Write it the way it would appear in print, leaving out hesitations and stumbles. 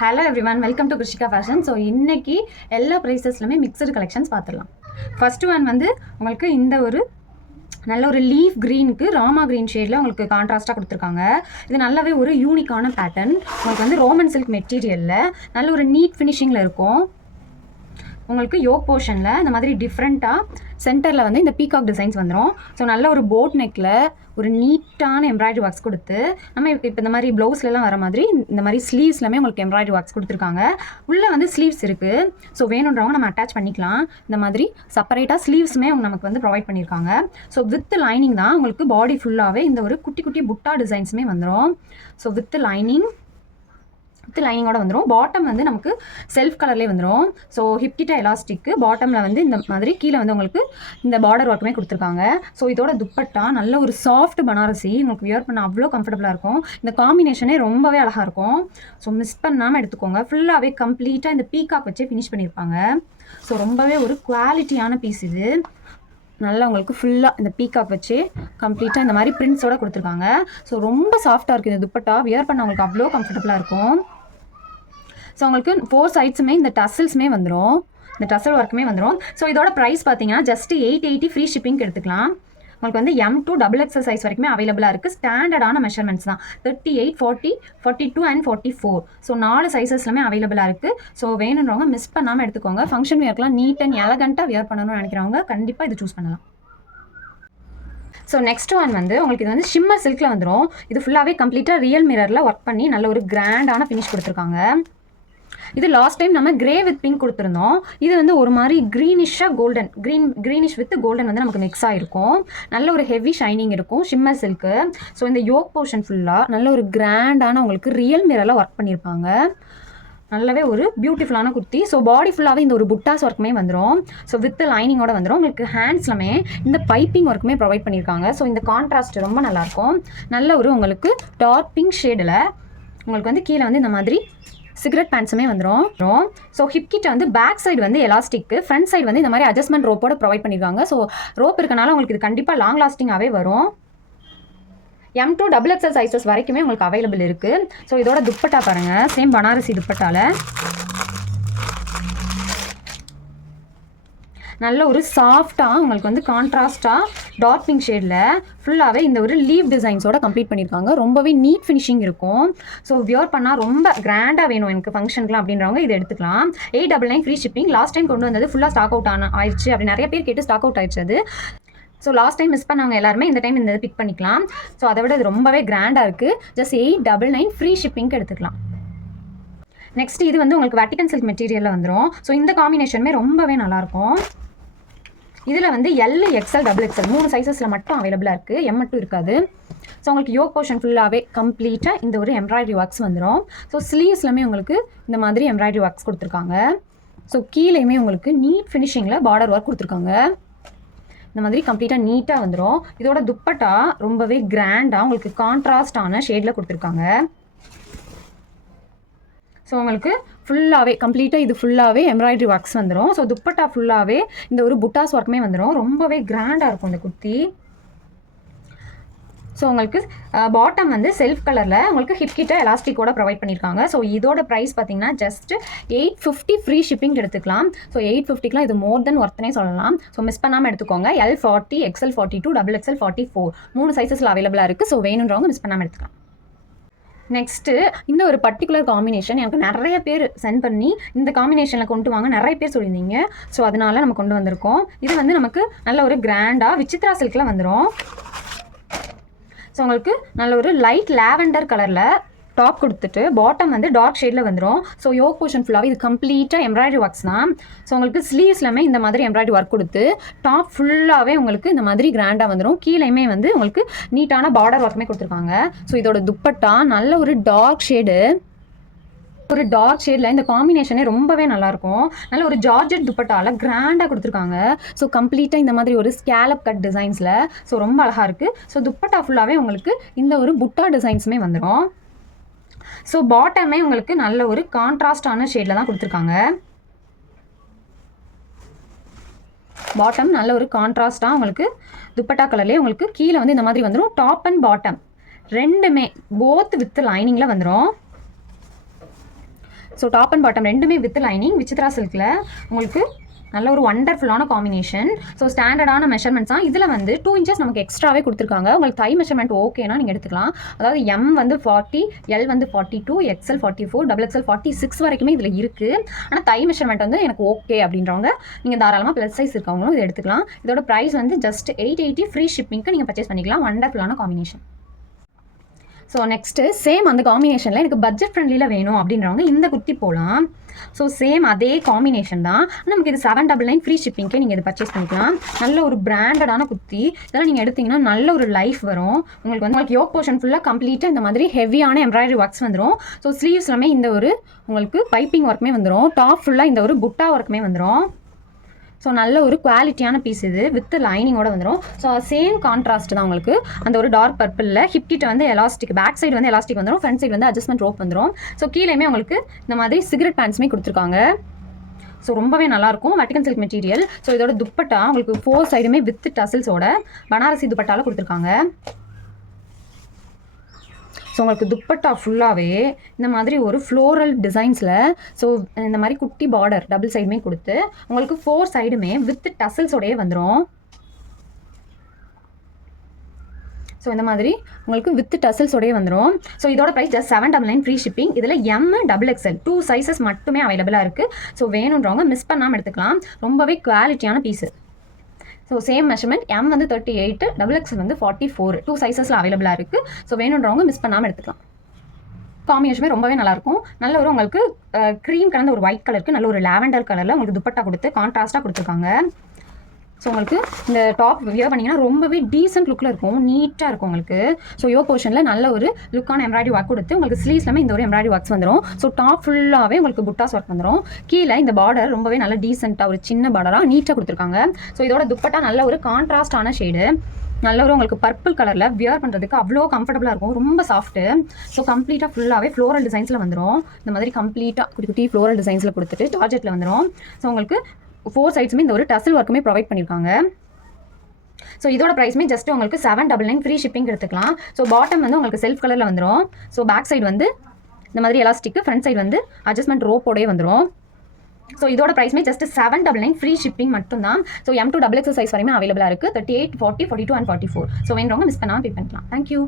Hello everyone, welcome to Krishika fashion. So இன்றைக்கி எல்லா ப்ரைஸஸ்லுமே mixed collections பார்த்துடலாம். ஃபஸ்ட்டு ஒன் வந்து உங்களுக்கு இந்த ஒரு நல்ல ஒரு லீஃப் க்ரீனுக்கு ராமா க்ரீன் ஷேடில் உங்களுக்கு கான்ட்ராஸ்ட்டாக கொடுத்துருக்காங்க. இது நல்லாவே ஒரு யூனிக்கான பேட்டர்ன். உங்களுக்கு வந்து ரோமன் சில்க் மெட்டீரியலில் நல்ல ஒரு நீட் ஃபினிஷிங்கில் இருக்கும். உங்களுக்கு யோக் போர்ஷனில் இந்த மாதிரி டிஃப்ரெண்ட்டாக சென்டரில் வந்து இந்த பீகாக் டிசைன்ஸ் வந்துடும். ஸோ நல்ல ஒரு போட் நெக்கில் ஒரு நீட்டான எம்ப்ராய்டரி ஒர்க்ஸ் கொடுத்து நம்ம இப்போ இந்த மாதிரி ப்ளவுஸ்லாம் வர மாதிரி இந்த மாதிரி ஸ்லீவ்ஸ்லாமே உங்களுக்கு எம்ப்ராய்டரி ஒர்க்ஸ் கொடுத்துருக்காங்க. உள்ளே வந்து ஸ்லீவ்ஸ் இருக்குது. ஸோ வேணுன்றவங்க நம்ம அட்டாச் பண்ணிக்கலாம். இந்த மாதிரி செப்பரேட்டாக ஸ்லீவ்ஸுமே நமக்கு வந்து ப்ரொவைட் பண்ணியிருக்காங்க. ஸோ வித் லைனிங் தான் உங்களுக்கு பாடி ஃபுல்லாகவே இந்த ஒரு குட்டி குட்டி புட்டா டிசைன்ஸுமே வந்துடும். ஸோ வித் லைனிங்கோட வந்துடும். பாட்டம் வந்து நமக்கு செல்ஃப் கலர்லேயே வந்துடும். ஸோ ஹிப்கிட்ட எலாஸ்டிக்கு பாட்டமில் வந்து இந்த மாதிரி கீழே வந்து உங்களுக்கு இந்த பார்டர் ஒர்க்குமே கொடுத்துருக்காங்க. ஸோ இதோட துப்பட்டா நல்ல ஒரு சாஃப்ட் பனாரசி, உங்களுக்கு வியர் பண்ண அவ்வளோ கம்ஃபர்டபுளாக இருக்கும். இந்த காம்பினேஷனே ரொம்பவே அழகாக இருக்கும். ஸோ மிஸ் பண்ணாமல் எடுத்துக்கோங்க. ஃபுல்லாகவே கம்ப்ளீட்டாக இந்த பீகாக் வச்சே ஃபினிஷ் பண்ணியிருப்பாங்க. ஸோ ரொம்பவே ஒரு குவாலிட்டியான பீஸ் இது. நல்லா உங்களுக்கு ஃபுல்லாக இந்த பீகாக் வச்சு கம்ப்ளீட்டாக இந்த மாதிரி பிரிண்ட்ஸோட கொடுத்துருக்காங்க. ஸோ ரொம்ப சாஃப்டாக இருக்குது இந்த துப்பட்டா. வியர் பண்ண உங்களுக்கு அவ்வளோ கம்ஃபர்டபுளாக இருக்கும். ஸோ உங்களுக்கு 4 சைட்ஸுமே இந்த டசல்ஸுமே வந்துடும். இந்த டசல் ஒர்க்குமே வந்துடும். ஸோ இதோட ப்ரைஸ் பார்த்தீங்கன்னா ஜஸ்ட் 880 ஃப்ரீ ஷிப்பிங் எடுத்துக்கலாம். உங்களுக்கு வந்து M to XXL சைஸ் வரைக்குமே அவைலபிளாக இருக்குது. ஸ்டாண்டர்டான மெஷர்மெண்ட்ஸ் தான். 38, 40, 42 அண்ட் 44. ஸோ 4 சைஸஸ்லுமே அவைலபிளாக இருக்குது. ஸோ வேணுன்றவங்க மிஸ் பண்ணாமல் எடுத்துக்கோங்க. ஃபங்க்ஷன் வியர்க்கெலாம் நீட் அண்ட் எலகண்ட்டாக வியர் பண்ணணும்னு நினைக்கிறவங்க கண்டிப்பாக இது சூஸ் பண்ணலாம். ஸோ நெக்ஸ்ட் ஒன் வந்து உங்களுக்கு இது வந்து ஷிம்மர் சில்கில் வந்துடும். இது ஃபுல்லாகவே கம்ப்ளீட்டாக ரியல் மிரரில் ஒர்க் பண்ணி நல்ல ஒரு கிராண்டான ஃபினிஷ் கொடுத்துருக்காங்க. இது லாஸ்ட் டைம் நம்ம கிரே வித் பிங்க் கொடுத்துருந்தோம். இது வந்து ஒரு மாதிரி க்ரீனிஷாக கோல்டன் க்ரீனிஷ் வித் கோல்டன் வந்து நமக்கு மிக்ஸ் ஆகிருக்கும். நல்ல ஒரு ஹெவி ஷைனிங் இருக்கும் ஷிம்மர் சில்க்கு. ஸோ இந்த யோக் போர்ஷன் ஃபுல்லாக நல்ல ஒரு கிராண்டான உங்களுக்கு ரியல் மிரரில் ஒர்க் பண்ணியிருப்பாங்க. நல்லாவே ஒரு பியூட்டிஃபுல்லான குர்த்தி. ஸோ பாடி ஃபுல்லாகவே இந்த ஒரு புட்டாஸ் ஒர்க்குமே வந்துடும். ஸோ வித் லைனிங்கோட வந்துடும். உங்களுக்கு ஹேண்ட்ஸ்லுமே இந்த பைப்பிங் ஒர்க்குமே ப்ரொவைட் பண்ணியிருக்காங்க. ஸோ இந்த கான்ட்ராஸ்ட் ரொம்ப நல்லாயிருக்கும். நல்ல ஒரு உங்களுக்கு டார்க் பிங்க் ஷேடில் உங்களுக்கு வந்து கீழே வந்து இந்த மாதிரி சிகரெட் பேண்ட்ஸுமே வந்துடும். ஸோ ஹிப்கிட்ட வந்து பேக் சைடு வந்து எலாஸ்டிக்கு, ஃப்ரண்ட் சைடு வந்து இந்த மாதிரி அட்ஜஸ்ட்மெண்ட் ரோப்போட ப்ரொவைட் பண்ணியிருக்காங்க. ஸோ ரோப் இருக்கனால உங்களுக்கு இது கண்டிப்பாக லாங் லாஸ்டிங்காகவே வரும். M to XXL சைஸஸ் வரைக்குமே உங்களுக்கு அவைலபிள் இருக்குது. ஸோ இதோட துப்பட்டா பாருங்கள். சேம் பனாரசி துப்பட்டாவில் நல்ல ஒரு சாஃப்டாக உங்களுக்கு வந்து கான்ட்ராஸ்டாக டார்க் பிங்க் ஷேடில் ஃபுல்லாகவே இந்த ஒரு லீவ் டிசைன்ஸோட கம்ப்ளீட் பண்ணியிருக்காங்க. ரொம்பவே நீட் ஃபினிஷிங் இருக்கும். ஸோ வியர் பண்ணால் ரொம்ப கிராண்டாக வேணும் எனக்கு ஃபங்க்ஷனுக்குலாம் அப்படின்றவங்க இதை எடுத்துக்கலாம். 899 ஃப்ரீ ஷிப்பிங். லாஸ்ட் டைம் கொண்டு வந்தது ஃபுல்லாக ஸ்டாக் அவுட் ஆயிடுச்சு அப்படி நிறைய பேர் கேட்டு ஸ்டாக் அவுட் ஆயிடுச்சு அது. ஸோ லாஸ்ட் டைம் மிஸ் பண்ணவங்க எல்லாருமே இந்த டைம் இந்த பிக் பண்ணிக்கலாம். ஸோ அதை விட இது ரொம்பவே கிராண்டாக இருக்குது. ஜஸ்ட் 899 ஃப்ரீ ஷிப்பிங்க்கு எடுத்துக்கலாம். நெக்ஸ்ட் இது வந்து உங்களுக்கு வட்டிகன் சில்க் மெட்டீரியலில் வந்துடும். ஸோ இந்த காம்பினேஷனுமே ரொம்பவே நல்லாயிருக்கும். இதில் வந்து L, XL, XXL 3 சைஸஸில் மட்டும் அவைலபிளாக இருக்குது. M மட்டும் இருக்காது. ஸோ உங்களுக்கு யோக் போர்ஷன் ஃபுல்லாகவே கம்ப்ளீட்டாக இந்த ஒரு எம்ப்ராய்டரி ஒர்க்ஸ் வந்துடும். ஸோ ஸ்லீவ்ஸ்லாமே உங்களுக்கு இந்த மாதிரி எம்ப்ராய்டரி ஒர்க்ஸ் கொடுத்துருக்காங்க. ஸோ கீழேயுமே உங்களுக்கு நீட் ஃபினிஷிங்கில் பார்டர் ஒர்க் கொடுத்துருக்காங்க. இந்த மாதிரி கம்ப்ளீட்டாக நீட்டாக வந்துடும். இதோட துப்பட்டா ரொம்பவே கிராண்டாக உங்களுக்கு கான்ட்ராஸ்டான ஷேடில் கொடுத்துருக்காங்க. ஸோ உங்களுக்கு ஃபுல்லாகவே கம்ப்ளீட்டாக இது ஃபுல்லாகவே எம்ப்ராய்டரி ஒர்க்ஸ் வந்துடும். ஸோ துப்பட்டா ஃபுல்லாகவே இந்த ஒரு புட்டாஸ் ஒர்க்குமே வந்துடும். ரொம்பவே கிராண்டாக இருக்கும் இந்த குர்த்தி. ஸோ உங்களுக்கு பாட்டம் வந்து செல்ஃப் கலரில் உங்களுக்கு ஹிப்கிட்ட எலாஸ்டிக்கோட ப்ரொவைட் பண்ணியிருக்காங்க. ஸோ இதோட ப்ரைஸ் பார்த்தீங்கன்னா ஜஸ்ட் 850 ஃப்ரீ ஷிப்பிங் எடுத்துக்கலாம். ஸோ 850க்குலாம் இது மோர் தென் ஒர்த்னே சொல்லலாம். ஸோ மிஸ் பண்ணாமல் எடுத்துக்கோங்க. L 40, XL 42, XXL 44 3 சைஸஸில் அவைலபிளாக இருக்குது. ஸோ வேணுன்றவங்க மிஸ் பண்ணாமல் எடுத்துக்கலாம். நெக்ஸ்ட்டு இந்த ஒரு பர்டிகுலர் காம்பினேஷன் எனக்கு நிறைய பேர் சென்ட் பண்ணி இந்த காம்பினேஷனில் கொண்டு வாங்க நிறைய பேர் சொல்லியிருந்தீங்க. ஸோ அதனால நம்ம கொண்டு வந்திருக்கோம். இது வந்து நமக்கு நல்ல ஒரு கிராண்டாக விசித்ரா சில்கில் வந்துடும். ஸோ உங்களுக்கு நல்ல ஒரு லைட் லாவெண்டர் கலரில் டாப் கொடுத்துட்டு பாட்டம் வந்து டார்க் ஷேடில் வந்துடும். ஸோ யோக் போர்ஷன் ஃபுல்லாகவே இது கம்ப்ளீட்டாக எம்ப்ராய்டரி ஒர்க்ஸ் தான். ஸோ உங்களுக்கு ஸ்லீவ்ஸ்லாமே இந்த மாதிரி எம்ப்ராய்டரி ஒர்க் கொடுத்து டாப் ஃபுல்லாகவே உங்களுக்கு இந்த மாதிரி கிராண்டாக வந்துடும். கீழேயுமே வந்து உங்களுக்கு நீட்டான பார்டர் ஒர்க்குமே கொடுத்துருக்காங்க. ஸோ இதோட துப்பட்டா நல்ல ஒரு டார்க் ஷேடில் இந்த காம்பினேஷனே ரொம்பவே நல்லாயிருக்கும். நல்ல ஒரு ஜார்ஜெட் துப்பட்டாவில் கிராண்டாக கொடுத்துருக்காங்க. ஸோ கம்ப்ளீட்டாக இந்த மாதிரி ஒரு ஸ்கேலப் கட் டிசைன்ஸில் ஸோ ரொம்ப அழகாக இருக்குது. ஸோ துப்பட்டா ஃபுல்லாகவே உங்களுக்கு இந்த ஒரு புட்டா டிசைன்ஸுமே வந்துடும். ஸோ பாட்டமே உங்களுக்கு நல்ல ஒரு கான்ட்ராஸ்டான ஷேடில் தான் கொடுத்துருக்காங்க. பாட்டம் நல்ல ஒரு கான்ட்ராஸ்டாக உங்களுக்கு துப்பட்டா கலர்லேயே உங்களுக்கு கீழே வந்து இந்த மாதிரி வந்துடும். டாப் அண்ட் பாட்டம் ரெண்டுமே போத் வித் லைனிங்கில் வந்துடும். ஸோ டாப் அண்ட் பாட்டம் ரெண்டுமே வித் லைனிங் விசித்ரா சில்கில் உங்களுக்கு நல்ல ஒரு வண்டர்ஃபுல்லான காம்பினேஷன். ஸோ ஸ்டாண்டர்டான மெஷர்மெண்ட்ஸ் தான். இதில் வந்து 2 இன்ச்சஸ் நமக்கு எக்ஸ்ட்ராவே கொடுத்துருக்காங்க. உங்களுக்கு தை மெஷர்மெண்ட் ஓகேனா நீங்கள் எடுத்துக்கலாம். அதாவது எம் வந்து 40, எல் வந்து 42, எக்ஸ்எல் 44, டபுள் எக்ஸ்எல் 46 வரைக்குமே இதில் இருக்குது. ஆனால் தை மெஷர்மெண்ட் வந்து எனக்கு ஓகே அப்படின்றவங்க நீங்கள் தாராளமாக ப்ளஸ் சைஸ் இருக்கவங்களும் இதை எடுத்துக்கலாம். இதோட ப்ரைஸ் வந்து ஜஸ்ட் 880 ஃப்ரீ ஷிப்பிங்க்கு நீங்கள் பர்ச்சேஸ் பண்ணிக்கலாம். வண்டர்ஃபுல்லான காம்பினேஷன். ஸோ நெக்ஸ்ட்டு சேம் அந்த காம்பினேஷனில் எனக்கு பட்ஜெட் ஃப்ரெண்ட்லியில் வேணும் அப்படின்றவங்க இந்த குர்த்தி போகலாம். ஸோ சேம் அதே காம்பினேஷன் தான். நமக்கு இது 799 ஃப்ரீ ஷிப்பிங்க்கே நீங்கள் இது பர்ச்சேஸ் பண்ணிக்கலாம். நல்ல ஒரு பிராண்டடான குர்த்தி. இதெல்லாம் நீங்கள் எடுத்திங்கன்னா நல்ல ஒரு லைஃப் வரும். உங்களுக்கு யோக் போர்ஷன் ஃபுல்லாக கம்ப்ளீட்டாக இந்த மாதிரி ஹெவியான எம்ப்ராய்டரி ஒர்க்ஸ் வந்துடும். ஸோ ஸ்லீவ்ஸ் எல்லாமே இந்த ஒரு உங்களுக்கு பைப்பிங் ஒர்க்குமே வந்துடும். டாப் ஃபுல்லாக இந்த ஒரு புட்டா ஒர்க்குமே வந்துடும். ஸோ நல்ல ஒரு குவாலிட்டியான பீஸ் இது வித் லைனிங்கோட வந்துடும். ஸோ சேம் கான்ட்ராஸ்ட் தான் உங்களுக்கு. அந்த ஒரு டார்க் பர்பிளில் ஹிப் கிட்ட வந்து எலாஸ்டிக், பேக் சைடு வந்து எலாஸ்டிக் வந்துடும், ஃப்ரண்ட் சைடு வந்து அட்ஜஸ்ட்மெண்ட் ரோப் வந்துடும். ஸோ கீழேயுமே உங்களுக்கு இந்த மாதிரி சிகரெட் பேண்ட்ஸுமே கொடுத்துருக்காங்க. ஸோ ரொம்பவே நல்லாயிருக்கும். வெட்டிகன் சில்க் மெட்டீரியல். ஸோ இதோட துப்பட்டா உங்களுக்கு 4 சைடுமே வித் டசில்ஸோட பனாரசி துப்பட்டாவில் கொடுத்துருக்காங்க. ஸோ உங்களுக்கு துப்பட்டா ஃபுல்லாகவே இந்த மாதிரி ஒரு ஃப்ளோரல் டிசைன்ஸில் ஸோ இந்த மாதிரி குட்டி பார்டர் டபுள் சைடுமே கொடுத்து உங்களுக்கு 4 சைடுமே வித் டசல்ஸோடையே வந்துடும். ஸோ இந்த மாதிரி உங்களுக்கு வித் டசல்ஸோடையே வந்துடும். ஸோ இதோட ப்ரைஸ் ஜஸ்ட் 799 ஃப்ரீ ஷிப்பிங். இதில் எம் டபுள் எக்ஸ்எல் 2 சைஸஸ் மட்டுமே அவைலபிளாக இருக்குது. ஸோ வேணுன்றவங்க மிஸ் பண்ணாமல் எடுத்துக்கலாம். ரொம்பவே குவாலிட்டியான piece. So same measurement M வந்து 38, டபுள் எக்ஸ்எல் வந்து 44, 2 சைஸஸில் அவைலபிளாக இருக்குது. ஸோ வேணுன்றவங்க மிஸ் பண்ணாமல் எடுத்துக்கலாம். காம்பினேஷனுமே ரொம்பவே நல்லாயிருக்கும். நல்ல ஒரு உங்களுக்கு க்ரீம் கலந்த ஒரு ஒயிட் கலருக்கு நல்ல ஒரு லாவெண்டர் கலரில் உங்களுக்கு துப்பட்டா கொடுத்து கான்ட்ராஸ்ட்டாக கொடுத்துருக்காங்க. ஸோ உங்களுக்கு இந்த டாப் வியர் பண்ணிங்கன்னா ரொம்பவே டீசென்ட் லுக்கில் இருக்கும், நீட்டாக இருக்கும் உங்களுக்கு. ஸோ யோ போர்ஷனில் நல்ல ஒரு லுக்கான எம்ப்ராய்டரி ஒர்க் கொடுத்து உங்களுக்கு ஸ்லீவ்ஸ்லாமே இந்த ஒரு எம்ப்ராய்டரி ஒர்க்ஸ் வந்துடும். ஸோ டாப் ஃபுல்லாகவே உங்களுக்கு புட்டாஸ் ஒர்க் வந்துடும். கீழே இந்த பார்டர் ரொம்பவே நல்ல டீசென்ட்டாக ஒரு சின்ன பார்டராக நீட்டாக கொடுத்துருக்காங்க. ஸோ இதோட துப்பட்டா நல்ல ஒரு கான்ட்ராஸ்டான ஷேடு, நல்ல ஒரு உங்களுக்கு பர்பிள் கலரில் வியர் பண்ணுறதுக்கு அவ்வளோ கம்ஃபர்டபுளாக இருக்கும், ரொம்ப சாஃப்ட்டு. ஸோ கம்ப்ளீட்டாக ஃபுல்லாகவே ஃப்ளோரல் டிசைன்ஸில் வந்துடும். இந்த மாதிரி கம்ப்ளீட்டாக குட்டி குட்டி ஃப்ளோரல் டிசைன்ஸில் கொடுத்துட்டு ஜார்ஜெட்டில் வந்துடும். ஸோ உங்களுக்கு 4 சைட்ஸுமே இந்த ஒரு டசில் ஒர்க்குமே ப்ரொவைட் பண்ணியிருக்காங்க. ஸோ இதோட ப்ரைஸ்மே ஜஸ்ட் உங்களுக்கு 799 ஃப்ரீ ஷிப்பிங் எடுத்துக்கலாம். ஸோ பாட்டம் வந்து உங்களுக்கு செல்ஃப் கலரில் வந்துடும். ஸோ பேக் சைடு வந்து இந்த மாதிரி எலாஸ்டிக்கு, ஃப்ரண்ட் சைடு வந்து அட்ஜஸ்ட்மெண்ட் ரோப்போடே வந்துடும். ஸோ இதோட ப்ரைஸ்மே ஜஸ்ட் 799 ஃப்ரீ ஷிப்பிங் மட்டும்தான். So M to XXL size வரையுமே அவைலபிளாக இருக்குது. 38, 40, 42 and 44. ஸோ வேணுறவங்க மிஸ் பண்ணாமல் பே பண்ணிக்கலாம். தேங்க்யூ.